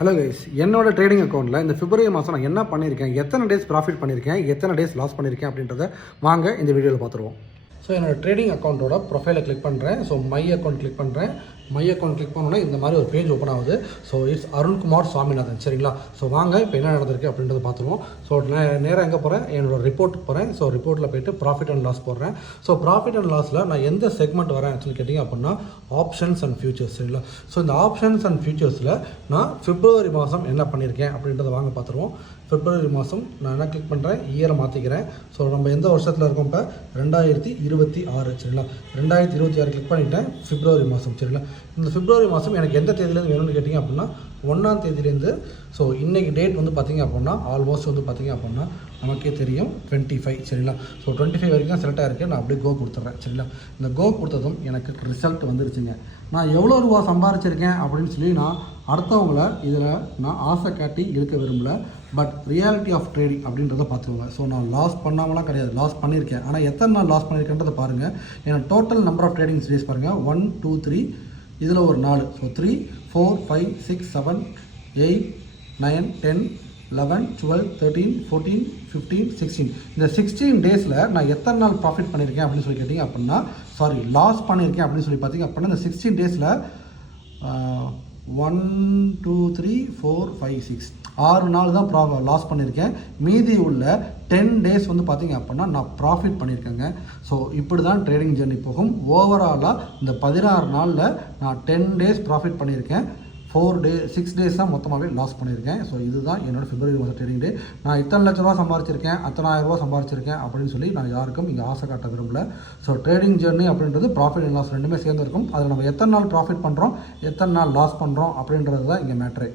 Hello guys, என்னோட trading அக்கௌண்ட்டில் இந்த பிப்ரவரி மாதம் நான் என்ன பண்ணியிருக்கேன், எத்தனை டேஸ் ப்ராஃபிட் பண்ணியிருக்கேன், எத்தனை டேஸ் லாஸ் பண்ணியிருக்கேன் அப்படின்றத வாங்க இந்த வீடியோவில் பார்த்துருவோம். ஸோ என்னோட ட்ரேடிங் அக்கௌண்ட்டோட ப்ரொஃபைலை கிளிக் பண்ணுறேன். ஸோ மை அக்கௌண்ட் கிளிக் பண்ணுறேன். மை அக்கௌண்ட் கிளிக் பண்ணோன்னா இந்த மாதிரி ஒரு பேஜ் ஓப்பன் ஆகுது. ஸோ இட்ஸ் அருண்குமார் சுவாமிநாதன், சரிங்களா? ஸோ வாங்க இப்போ என்ன நடந்திருக்கு அப்படின்றத பார்த்துருவோம். ஸோ நேராக எங்கே போகிறேன், என்னோட ரிப்போர்ட்டுக்கு போகிறேன். ஸோ ரிப்போர்ட்டில் போய்ட்டு ப்ராஃபிட் அண்ட் லாஸ் போடுறேன். ஸோ ப்ராஃபிட் அண்ட் லாஸில் நான் எந்த செக்மெண்ட் வரேன் சொல்லி கேட்டிங்க அப்படின்னா ஆப்ஷன்ஸ் அண்ட் ஃபியூச்சர்ஸ், சரிங்களா? ஸோ இந்த ஆப்ஷன்ஸ் அண்ட் ஃபியூச்சர்ஸில் நான் பிப்ரவரி மாதம் என்ன பண்ணியிருக்கேன் அப்படின்றத வாங்க பார்த்துருவோம். பிப்ரவரி மாதம் நான் என்ன கிளிக் பண்ணுறேன், இயரை மாற்றிக்கிறேன். ஸோ நம்ம எந்த வருஷத்தில் இருக்கோம், இப்போ 2026, சரிங்களா? 2026 கிளிக் பண்ணிவிட்டேன். பிப்ரவரி மாதம், சரிங்களா? இந்த பிப்ரவரி மாதம் எனக்கு எந்த தேதியிலேருந்து வேணும்னு கேட்டிங்க அப்படின்னா 1ஆம் தேதியிலேருந்து. ஸோ இன்றைக்கி டேட் வந்து பார்த்திங்க அப்படின்னா ஆல்மோஸ்ட் வந்து பார்த்திங்க அப்படின்னா நமக்கே தெரியும் 25, சரிங்களா? ஸோ 25 வரைக்கும் தான் செலக்ட் ஆகிருக்கு. நான் அப்படியே கோ கொடுத்துட்றேன், சரிங்களா? இந்த கோ கொடுத்ததும் எனக்கு ரிசல்ட் வந்துருச்சுங்க. நான் எவ்வளோ ரூபா சம்பாரிச்சிருக்கேன் அப்படின்னு சொல்லி நான் அடுத்தவங்கள இதில் நான் ஆசை காட்டி இருக்க விரும்பலை. பட் ரியாலிட்டி ஆஃப் ட்ரேடிங் அப்படின்றத பார்த்துக்கோங்க. ஸோ நான் லாஸ் பண்ணாமலாம் கிடையாது, லாஸ் பண்ணியிருக்கேன். ஆனால் எத்தனை நாள் லாஸ் பண்ணியிருக்கேன்றதை பாருங்கள். ஏன்னா total number of trading days பாருங்கள், 1 2 3, இதில் ஒரு 4. ஸோ 3 4 5 6 7 8 9 10 11 12 13 14 15 16. இந்த 16 டேஸில் நான் எத்தனை நாள் ப்ராஃபிட் பண்ணியிருக்கேன் அப்படின்னு சொல்லி கேட்டிங்க அப்படின்னா, சாரி, லாஸ் பண்ணியிருக்கேன் அப்படின்னு சொல்லி பார்த்தீங்க அப்படின்னா இந்த 16 டேஸில் 1 2 3 4 5 6 6 நாள் தான் லாஸ் பண்ணியிருக்கேன். மீதி உள்ள 10 டேஸ் வந்து பார்த்திங்க அப்படின்னா நான் ப்ராஃபிட் பண்ணியிருக்கேங்க. ஸோ இப்படி தான் ட்ரேடிங் ஜர்னி போகும். ஓவராலாக இந்த 16 நாளில் நான் 10 டேஸ் ப்ராஃபிட் பண்ணியிருக்கேன். 6 டேஸ் தான் மொத்தமாகவே லாஸ் பண்ணியிருக்கேன். ஸோ இதுதான் என்னோடய பிப்ரவரி மாதம் ட்ரேடிங் டே. நான் இத்தனை லட்ச ரூபா சம்பாரிச்சிருக்கேன், அத்தனை ஆயிரம் ரூபா சம்பாரிச்சிருக்கேன் அப்படின்னு சொல்லி நான் யாருக்கும் இங்கே ஆசை காட்ட விரும்பல. ஸோ ட்ரேடிங் ஜர்னி அப்படின்றது ப்ராஃபிட் அண்ட் லாஸ் ரெண்டுமே சேர்ந்து இருக்கும். அதில் நம்ம எத்தனை நாள் ப்ராஃபிட் பண்ணுறோம், எத்தனை நாள் லாஸ் பண்ணுறோம் அப்படின்றது தான் இங்கே மேட்ரே.